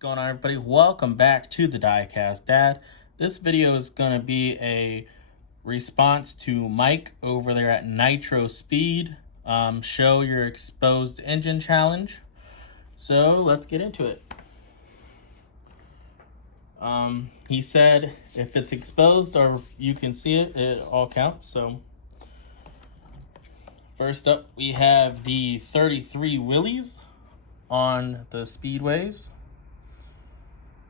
going on, everybody? Welcome back to the Diecast. Dad, this video is going to be a response to Mike over there at Nitro Speed. Show your exposed engine challenge. So let's get into it. He said if it's exposed or you can see it, it all counts. So first up, we have the 33 wheelies on the speedways.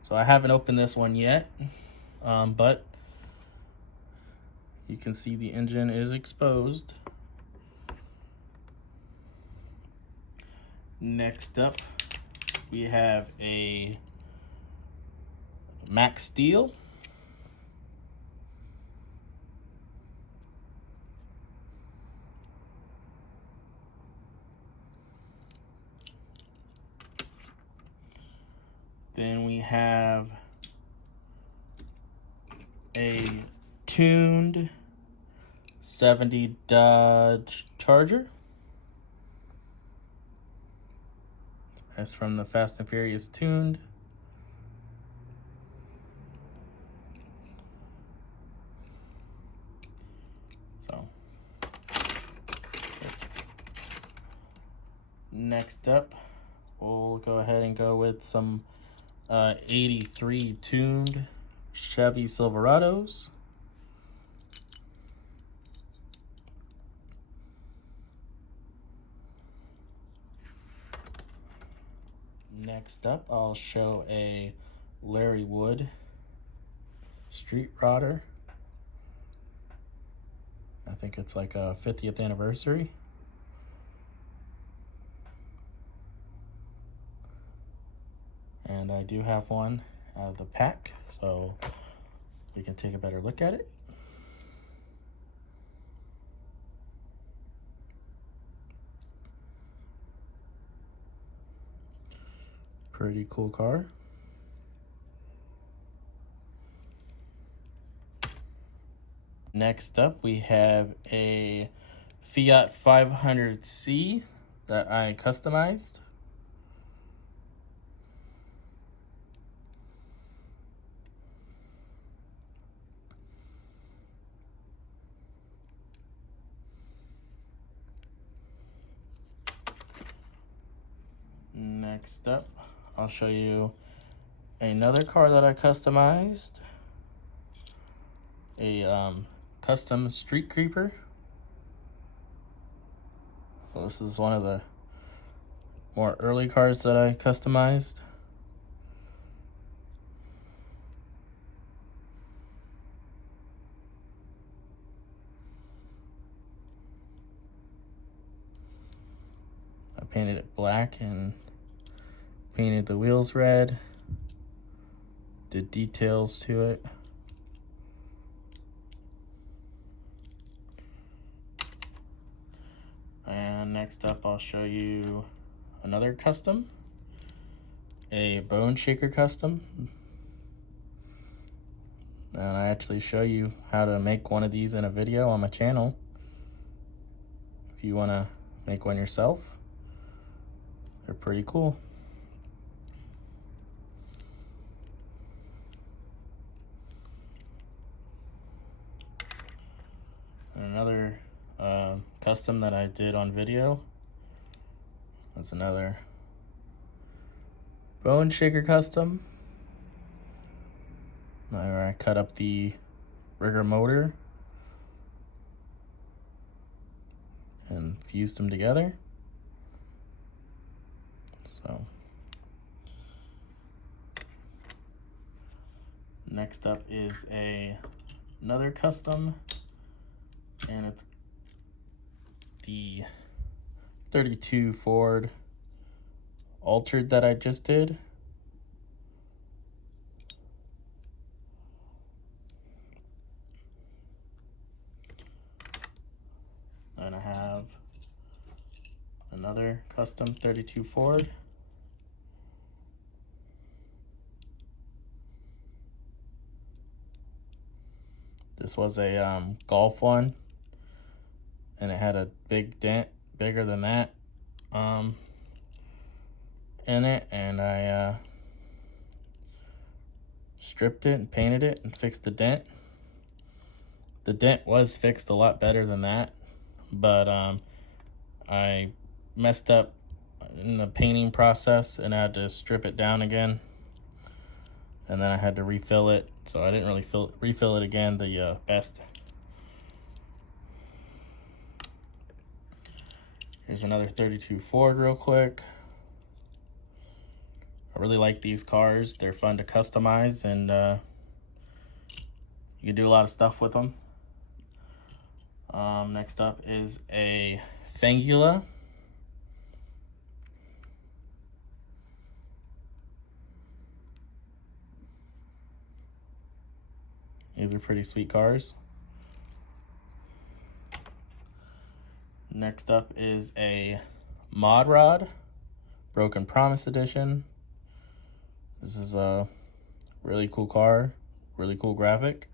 So I haven't opened this one yet, but you can see the engine is exposed. Next up, we have a Max Steel. Then we have a tuned 70 Dodge Charger. That's from the Fast and Furious Tuned. So, next up, we'll go ahead and go with some 83 tuned Chevy Silverados. Next up, I'll show a Larry Wood Street Rodder. I think it's like a 50th anniversary. And I do have one out of the pack, so we can take a better look at it. Pretty cool car. Next up, we have a Fiat 500C that I customized. Next up, I'll show you another car that I customized. A custom Street Creeper. So this is one of the more early cars that I customized. I painted it black and painted the wheels red, did details to it. And next up, I'll show you another custom, a Bone Shaker custom. And I actually show you how to make one of these in a video on my channel if you want to make one yourself. They're pretty cool. And another custom that I did on video. That's another Bone Shaker custom. Where I cut up the rigger motor and fused them together. So next up is another custom, and it's the 32 Ford Altered that I just did. And I have another custom 32 Ford. This was a Golf one, and it had a big dent, bigger than that, in it, and I stripped it and painted it and fixed the dent. The dent was fixed a lot better than that, but I messed up in the painting process and I had to strip it down again, and then I had to refill it, so I didn't really refill it again the best. Here's another 32 Ford real quick. I really like these cars. They're fun to customize, and you can do a lot of stuff with them. Next up is a Fangula. These are pretty sweet cars. Next up is a Mod Rod, Broken Promise Edition. This is a really cool car, really cool graphic.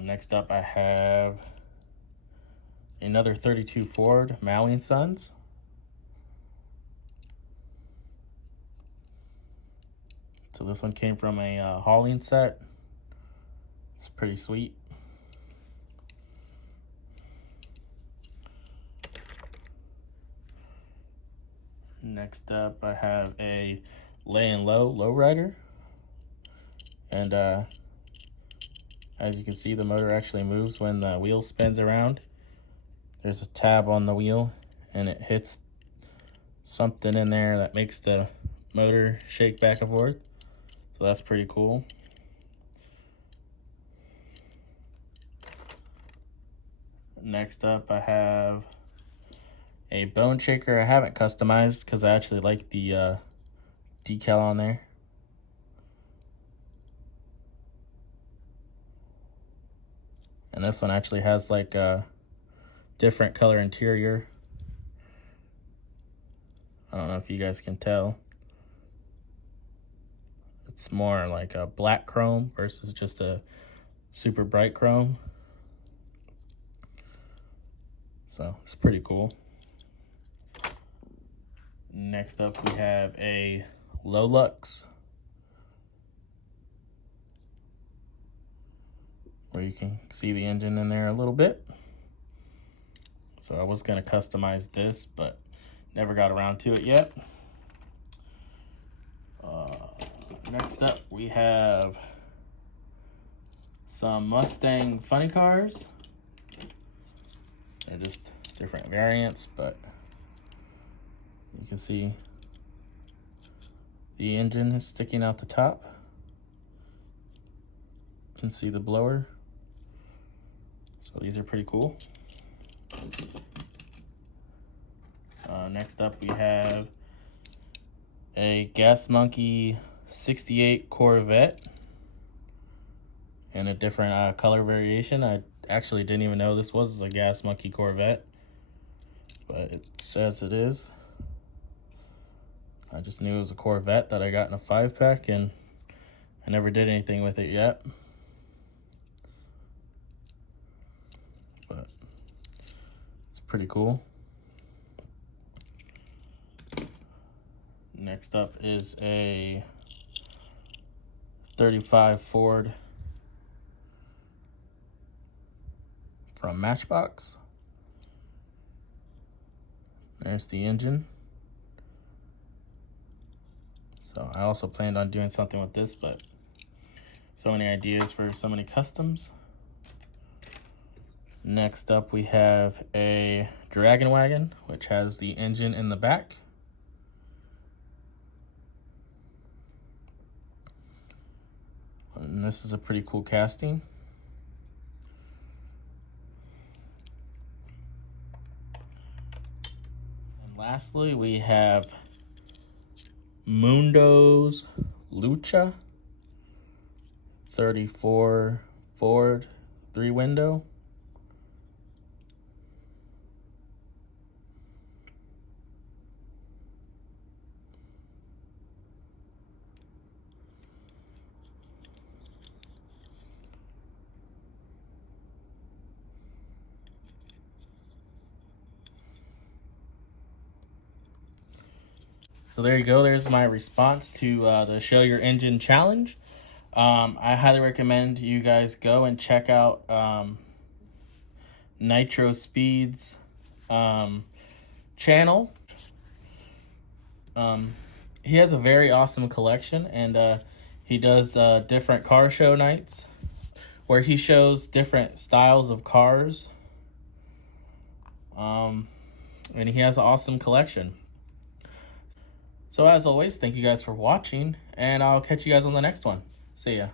Next up I have another 32 Ford Maui & Sons. So this one came from a hauling set. It's pretty sweet. Next up I have a Laying Low lowrider. And as you can see, the motor actually moves when the wheel spins around. There's a tab on the wheel and it hits something in there that makes the motor shake back and forth. So that's pretty cool. Next up I have a bone shaker. I haven't customized because I actually like the decal on there. And this one actually has like a different color interior. I don't know if you guys can tell. It's more like a black chrome versus just a super bright chrome. So it's pretty cool. Next up we have a Lolux, where you can see the engine in there a little bit. So I was gonna customize this, but never got around to it yet. Next up we have some Mustang funny cars. They're just different variants, but you can see the engine is sticking out the top. You can see the blower. So these are pretty cool. Next up we have a Gas Monkey 68 Corvette in a different color variation. I actually didn't even know this was a Gas Monkey Corvette, but it says it is. I just knew it was a Corvette that I got in a 5-pack, and I never did anything with it yet. But it's pretty cool. Next up is a 35 Ford from Matchbox. There's the engine. So I also planned on doing something with this, but so many ideas for so many customs. Next up we have a Dragon Wagon, which has the engine in the back. And this is a pretty cool casting. And lastly, we have Mundo's Lucha 34 Ford 3-window. So there you go. There's my response to the Show Your Engine challenge. I highly recommend you guys go and check out Nitro Speed's channel. He has a very awesome collection, and he does different car show nights where he shows different styles of cars. And he has an awesome collection. So as always, thank you guys for watching, and I'll catch you guys on the next one. See ya.